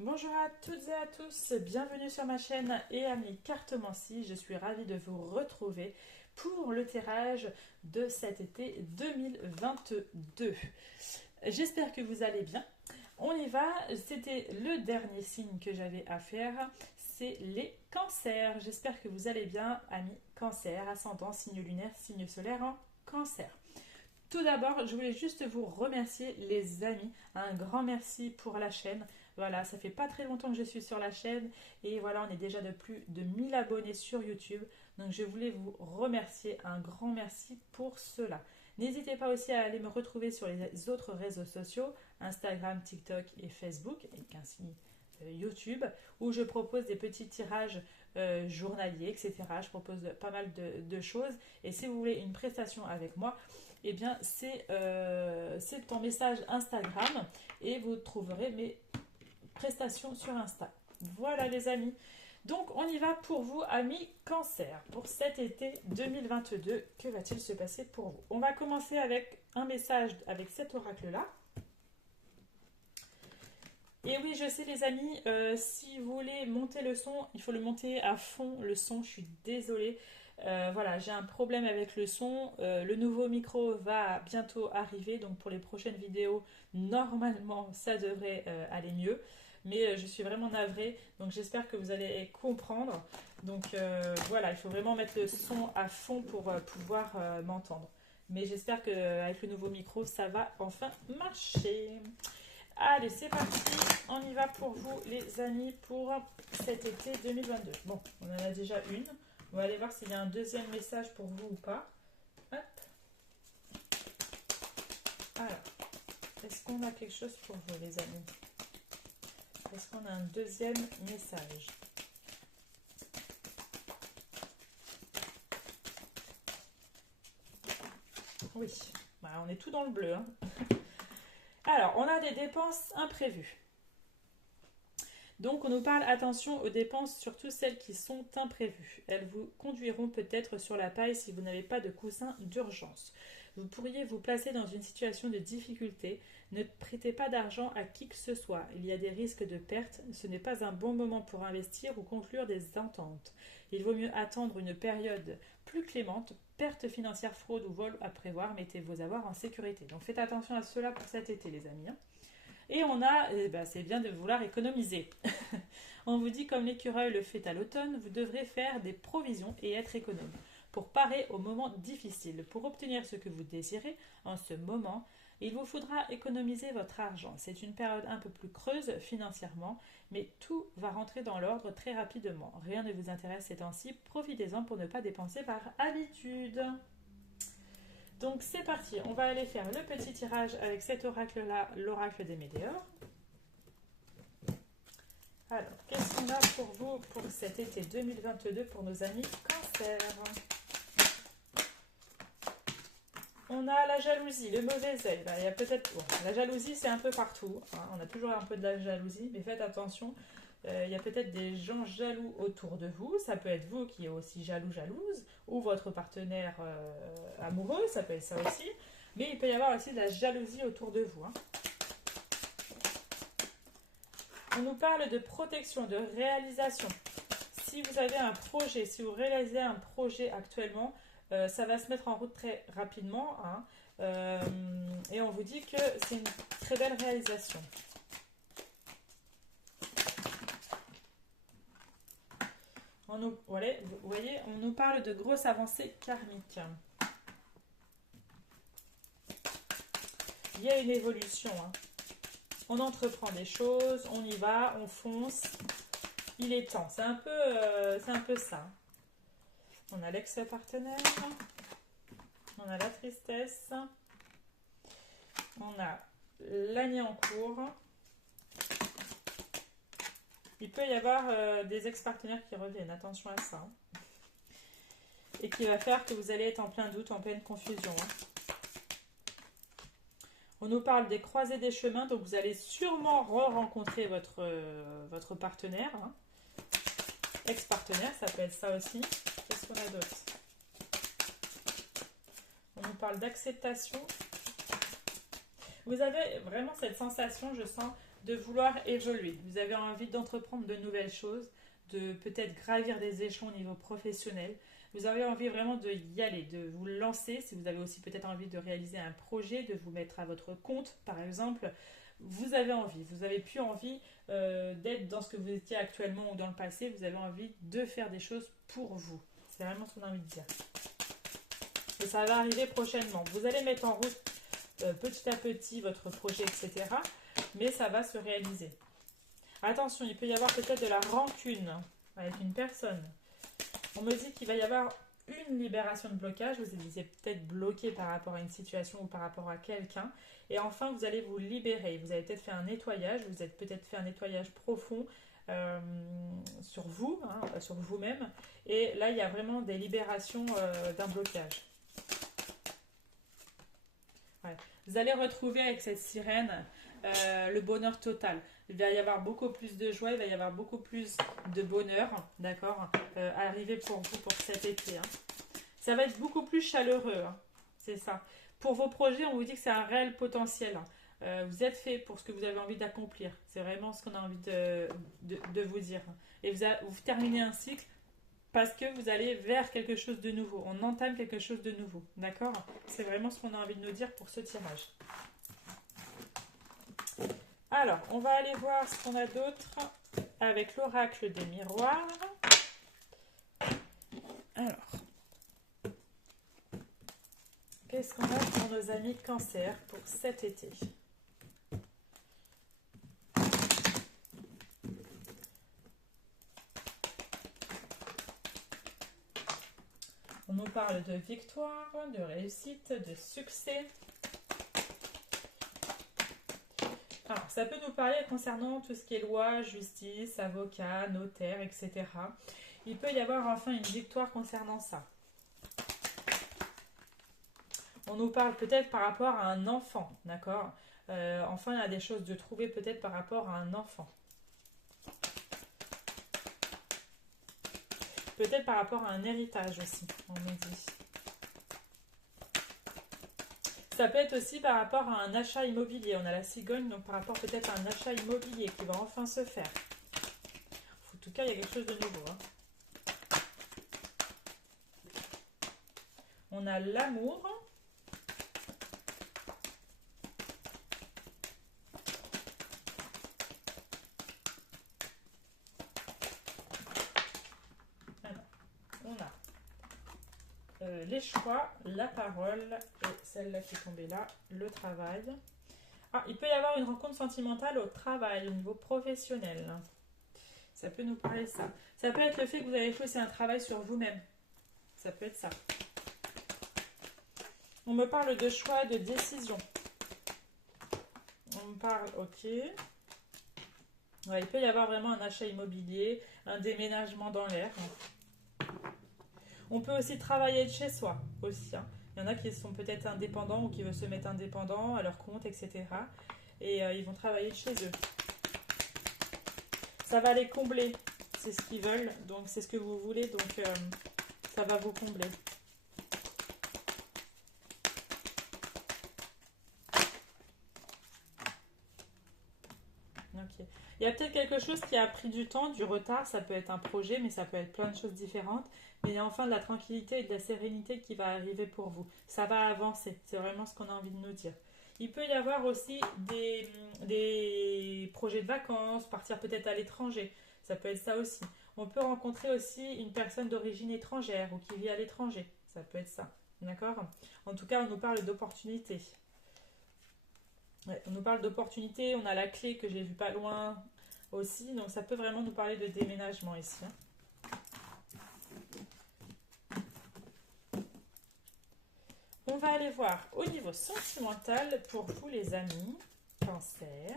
Bonjour à toutes et à tous, bienvenue sur ma chaîne et amis cartomancie. Je suis ravie de vous retrouver pour le tirage de cet été 2022. J'espère que vous allez bien. On y va, c'était le dernier signe que j'avais à faire, c'est les cancers. J'espère que vous allez bien, amis cancer, ascendant, signe lunaire, signe solaire en cancer. Tout d'abord, je voulais juste vous remercier les amis, un grand merci pour la chaîne. Voilà, ça fait pas très longtemps que je suis sur la chaîne et voilà, on est déjà de plus de 1000 abonnés sur YouTube. Donc je voulais vous remercier, un grand merci pour cela. N'hésitez pas aussi à aller me retrouver sur les autres réseaux sociaux, Instagram, TikTok et Facebook, et ainsi YouTube, où je propose des petits tirages journaliers, etc. Je propose pas mal de choses. Et si vous voulez une prestation avec moi, eh bien c'est en message Instagram et vous trouverez mes prestations sur Insta. Voilà les amis. Donc on y va pour vous, amis cancer. Pour cet été 2022, que va-t-il se passer pour vous? On va commencer avec un message avec cet oracle-là. Et oui, je sais les amis, si vous voulez monter le son, il faut le monter à fond, le son, je suis désolée. Voilà, j'ai un problème avec le son. Le nouveau micro va bientôt arriver, donc pour les prochaines vidéos, normalement, ça devrait aller mieux. Mais je suis vraiment navrée, donc j'espère que vous allez comprendre. Donc voilà, il faut vraiment mettre le son à fond pour pouvoir m'entendre. Mais j'espère qu'avec le nouveau micro, ça va enfin marcher. Allez, c'est parti. On y va pour vous, les amis, pour cet été 2022. Bon, on en a déjà une. On va aller voir s'il y a un deuxième message pour vous ou pas. Hop. Alors, est-ce qu'on a quelque chose pour vous, les amis? Est-ce qu'on a un deuxième message? Oui. Voilà, on est tout dans le bleu. Hein. Alors, on a des dépenses imprévues. Donc on nous parle attention aux dépenses, surtout celles qui sont imprévues. Elles vous conduiront peut-être sur la paille si vous n'avez pas de coussin d'urgence. Vous pourriez vous placer dans une situation de difficulté. Ne prêtez pas d'argent à qui que ce soit. Il y a des risques de perte. Ce n'est pas un bon moment pour investir ou conclure des ententes. Il vaut mieux attendre une période plus clémente. Perte financière, fraude ou vol à prévoir. Mettez vos avoirs en sécurité. Donc faites attention à cela pour cet été les amis. Et on a, c'est bien de vouloir économiser. On vous dit comme l'écureuil le fait à l'automne, vous devrez faire des provisions et être économe pour parer aux moments difficiles. Pour obtenir ce que vous désirez en ce moment, il vous faudra économiser votre argent. C'est une période un peu plus creuse financièrement, mais tout va rentrer dans l'ordre très rapidement. Rien ne vous intéresse ces temps-ci, profitez-en pour ne pas dépenser par habitude. Donc c'est parti, on va aller faire le petit tirage avec cet oracle-là, l'oracle des météores. Alors, qu'est-ce qu'on a pour vous pour cet été 2022 pour nos amis cancer? On a la jalousie, le mauvais œil. Ben, il y a peut-être. Bon, la jalousie, c'est un peu partout. Hein. On a toujours un peu de la jalousie, mais faites attention. Il y a peut-être des gens jaloux autour de vous. Ça peut être vous qui êtes aussi jaloux, jalouse, ou votre partenaire amoureux, ça peut être ça aussi. Mais il peut y avoir aussi de la jalousie autour de vous. Hein. On nous parle de protection, de réalisation. Si vous avez un projet, si vous réalisez un projet actuellement, ça va se mettre en route très rapidement. Hein. Et on vous dit que c'est une très belle réalisation. Vous voyez, on nous parle de grosses avancées karmiques. Il y a une évolution. Hein. On entreprend des choses, on y va, on fonce. Il est temps. C'est un peu ça. On a l'ex-partenaire. On a la tristesse. On a l'année en cours. Il peut y avoir des ex-partenaires qui reviennent. Attention à ça. Et qui va faire que vous allez être en plein doute, en pleine confusion. Hein. On nous parle des croisées des chemins. Donc vous allez sûrement re-rencontrer votre partenaire. Hein. Ex-partenaire, ça peut être ça aussi. Qu'est-ce qu'on a d'autre? On nous parle d'acceptation. Vous avez vraiment cette sensation, je sens, de vouloir évoluer. Vous avez envie d'entreprendre de nouvelles choses, de peut-être gravir des échelons au niveau professionnel. Vous avez envie vraiment de y aller, de vous lancer. Si vous avez aussi peut-être envie de réaliser un projet, de vous mettre à votre compte, par exemple, vous avez envie. Vous n'avez plus envie d'être dans ce que vous étiez actuellement ou dans le passé. Vous avez envie de faire des choses pour vous. C'est vraiment ce qu'on a envie de dire. Et ça va arriver prochainement. Vous allez mettre en route petit à petit votre projet, etc. Mais ça va se réaliser. Attention, il peut y avoir peut-être de la rancune avec une personne. On me dit qu'il va y avoir une libération de blocage. Vous étiez peut-être bloqué par rapport à une situation ou par rapport à quelqu'un. Et enfin, vous allez vous libérer. Vous avez peut-être fait un nettoyage. Vous avez peut-être fait un nettoyage profond sur vous, hein, sur vous-même. Et là, il y a vraiment des libérations d'un blocage. Ouais. Vous allez retrouver avec cette sirène le bonheur total. Il va y avoir beaucoup plus de joie, il va y avoir beaucoup plus de bonheur, d'accord, arriver pour vous pour cet été. Hein. Ça va être beaucoup plus chaleureux, hein, c'est ça. Pour vos projets, on vous dit que c'est un réel potentiel. Hein. Vous êtes fait pour ce que vous avez envie d'accomplir. C'est vraiment ce qu'on a envie de vous dire. Et vous terminez un cycle parce que vous allez vers quelque chose de nouveau. On entame quelque chose de nouveau, d'accord? C'est vraiment ce qu'on a envie de nous dire pour ce tirage. Alors, on va aller voir ce qu'on a d'autre avec l'oracle des miroirs. Alors, qu'est-ce qu'on a pour nos amis Cancer pour cet été? On nous parle de victoire, de réussite, de succès. Alors, ça peut nous parler concernant tout ce qui est loi, justice, avocat, notaire, etc. Il peut y avoir enfin une victoire concernant ça. On nous parle peut-être par rapport à un enfant, d'accord? Enfin, il y a des choses de trouver peut-être par rapport à un enfant. Peut-être par rapport à un héritage aussi, on me dit. Ça peut être aussi par rapport à un achat immobilier. On a la cigogne, donc par rapport peut-être à un achat immobilier qui va enfin se faire. En tout cas, il y a quelque chose de nouveau. Hein. On a l'amour. Alors, on a les choix, la parole et celle-là qui est tombée là, le travail. Ah, il peut y avoir une rencontre sentimentale au travail, au niveau professionnel. Ça peut nous parler de ça. Ça peut être le fait que vous avez fait aussi un travail sur vous-même. Ça peut être ça. On me parle de choix, de décision. On me parle, ok. Ouais, il peut y avoir vraiment un achat immobilier, un déménagement dans l'air. On peut aussi travailler de chez soi, aussi. Hein. Il y en a qui sont peut-être indépendants ou qui veulent se mettre indépendants à leur compte, etc. Et ils vont travailler de chez eux. Ça va les combler, c'est ce qu'ils veulent, donc c'est ce que vous voulez, donc ça va vous combler. Ok. Il y a peut-être quelque chose qui a pris du temps, du retard, ça peut être un projet, mais ça peut être plein de choses différentes. Mais il y a enfin de la tranquillité et de la sérénité qui va arriver pour vous. Ça va avancer, c'est vraiment ce qu'on a envie de nous dire. Il peut y avoir aussi des projets de vacances, partir peut-être à l'étranger, ça peut être ça aussi. On peut rencontrer aussi une personne d'origine étrangère ou qui vit à l'étranger, ça peut être ça. D'accord? En tout cas, on nous parle d'opportunités. Ouais, on nous parle d'opportunités, on a la clé que j'ai vue pas loin aussi, donc ça peut vraiment nous parler de déménagement ici. Hein. On va aller voir au niveau sentimental pour vous les amis, Cancer,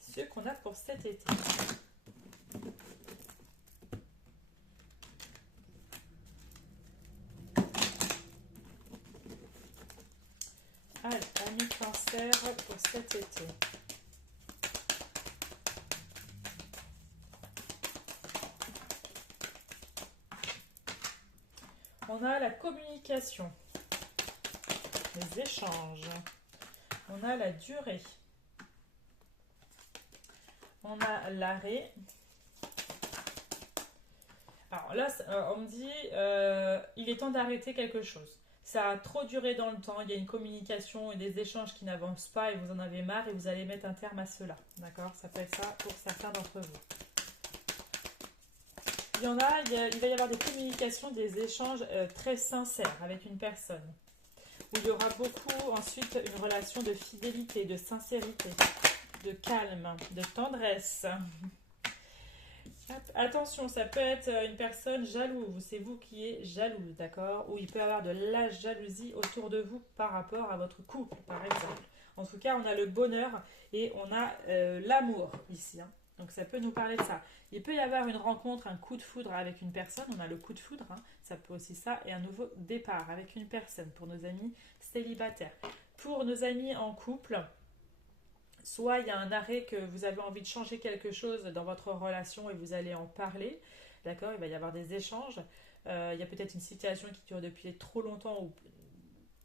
ce qu'on a pour cet été. Allez, amis Cancer pour cet été. On a la communication, les échanges. On a la durée. On a l'arrêt. Alors là, on me dit, il est temps d'arrêter quelque chose. Ça a trop duré dans le temps, il y a une communication et des échanges qui n'avancent pas et vous en avez marre et vous allez mettre un terme à cela. D'accord? Ça peut être ça pour certains d'entre vous. Il va y avoir des communications, des échanges très sincères avec une personne. Où il y aura beaucoup ensuite une relation de fidélité, de sincérité, de calme, de tendresse. Attention, ça peut être une personne jalouse, c'est vous qui êtes jaloux, d'accord? Ou il peut y avoir de la jalousie autour de vous par rapport à votre couple, par exemple. En tout cas, on a le bonheur et on a l'amour ici, hein. Donc ça peut nous parler de ça. Il peut y avoir une rencontre, un coup de foudre avec une personne, on a le coup de foudre, hein. Ça peut aussi ça, et un nouveau départ avec une personne pour nos amis célibataires. Pour nos amis en couple, soit il y a un arrêt que vous avez envie de changer quelque chose dans votre relation et vous allez en parler, d'accord? Il va y avoir des échanges. Il y a peut-être une situation qui dure depuis trop longtemps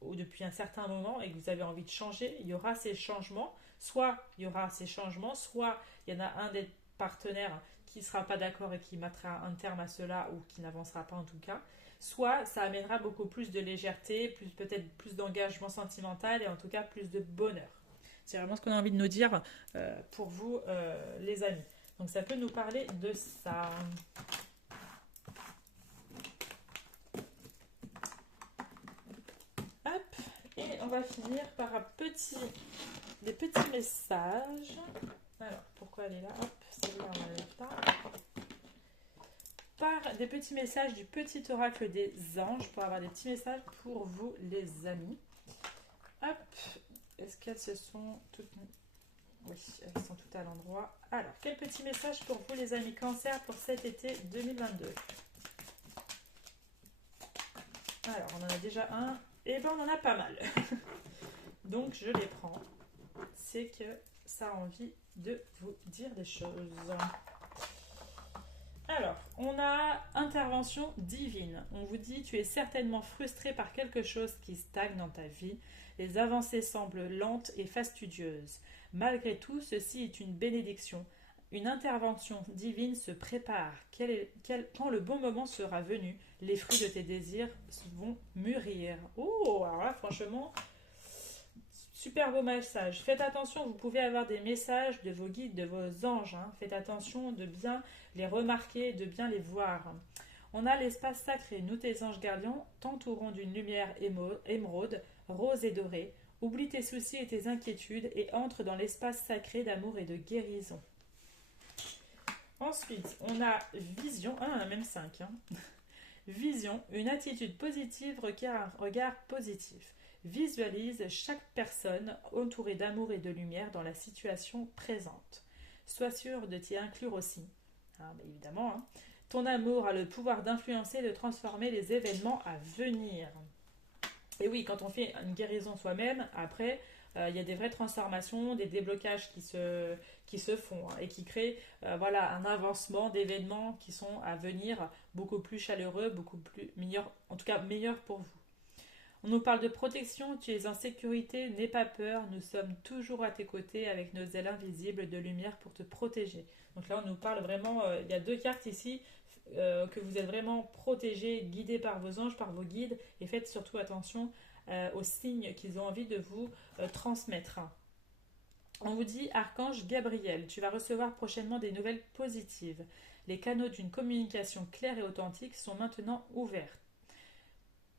ou depuis un certain moment et que vous avez envie de changer. Il y aura ces changements. Soit il y aura ces changements, soit il y en a un des partenaires qui ne sera pas d'accord et qui mettra un terme à cela ou qui n'avancera pas en tout cas. Soit ça amènera beaucoup plus de légèreté, peut-être plus d'engagement sentimental et en tout cas plus de bonheur. C'est vraiment ce qu'on a envie de nous dire pour vous, les amis. Donc ça peut nous parler de ça. Hop, et on va finir par des petits messages. Alors, pourquoi elle est là? Hop, celle-là, on la lève pas. Par des petits messages du petit oracle des anges pour avoir des petits messages pour vous, les amis. Hop, est-ce qu'elles se sont toutes... Oui, elles sont toutes à l'endroit. Alors, quel petit message pour vous, les amis Cancer, pour cet été 2022? Alors, on en a déjà un. Et ben, on en a pas mal. Donc, je les prends. C'est que ça a envie de vous dire des choses. Alors, on a intervention divine. On vous dit, tu es certainement frustré par quelque chose qui stagne dans ta vie. Les avancées semblent lentes et fastidieuses. Malgré tout, ceci est une bénédiction. Une intervention divine se prépare. Quand le bon moment sera venu, les fruits de tes désirs vont mûrir. Oh, alors là, franchement, super beau message. Faites attention, vous pouvez avoir des messages de vos guides, de vos anges, hein. Faites attention de bien les remarquer, de bien les voir. On a l'espace sacré. Nous, tes anges gardiens, t'entourons d'une lumière émeraude, rose et dorée. Oublie tes soucis et tes inquiétudes et entre dans l'espace sacré d'amour et de guérison. Ensuite, on a vision. Ah, on a même 5. Hein. Vision, une attitude positive requiert un regard positif. Visualise chaque personne entourée d'amour et de lumière dans la situation présente. Sois sûr de t'y inclure aussi. Ah, bah évidemment, hein. Ton amour a le pouvoir d'influencer et de transformer les événements à venir. Et oui, quand on fait une guérison soi-même, après, il y a des vraies transformations, des déblocages qui se font, hein, et qui créent voilà, un avancement d'événements qui sont à venir beaucoup plus chaleureux, beaucoup plus meilleurs, en tout cas meilleurs pour vous. On nous parle de protection, tu es en sécurité, n'aie pas peur, nous sommes toujours à tes côtés avec nos ailes invisibles de lumière pour te protéger. Donc là, on nous parle vraiment, il y a 2 cartes ici, que vous êtes vraiment protégés, guidés par vos anges, par vos guides, et faites surtout attention aux signes qu'ils ont envie de vous transmettre. On vous dit, Archange Gabriel, tu vas recevoir prochainement des nouvelles positives. Les canaux d'une communication claire et authentique sont maintenant ouverts.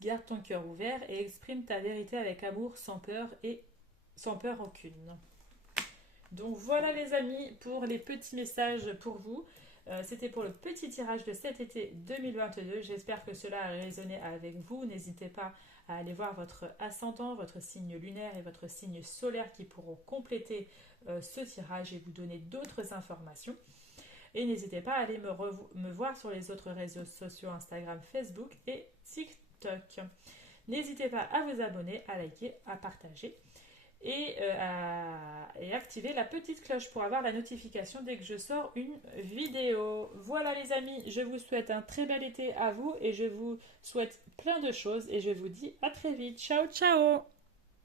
Garde ton cœur ouvert et exprime ta vérité avec amour, sans peur aucune. Donc voilà les amis pour les petits messages pour vous. C'était pour le petit tirage de cet été 2022. J'espère que cela a résonné avec vous. N'hésitez pas à aller voir votre ascendant, votre signe lunaire et votre signe solaire qui pourront compléter ce tirage et vous donner d'autres informations. Et n'hésitez pas à aller me voir sur les autres réseaux sociaux Instagram, Facebook et TikTok. N'hésitez pas à vous abonner, à liker, à partager et activer la petite cloche pour avoir la notification dès que je sors une vidéo. Voilà les amis, je vous souhaite un très bel été à vous et je vous souhaite plein de choses et je vous dis à très vite. Ciao ciao.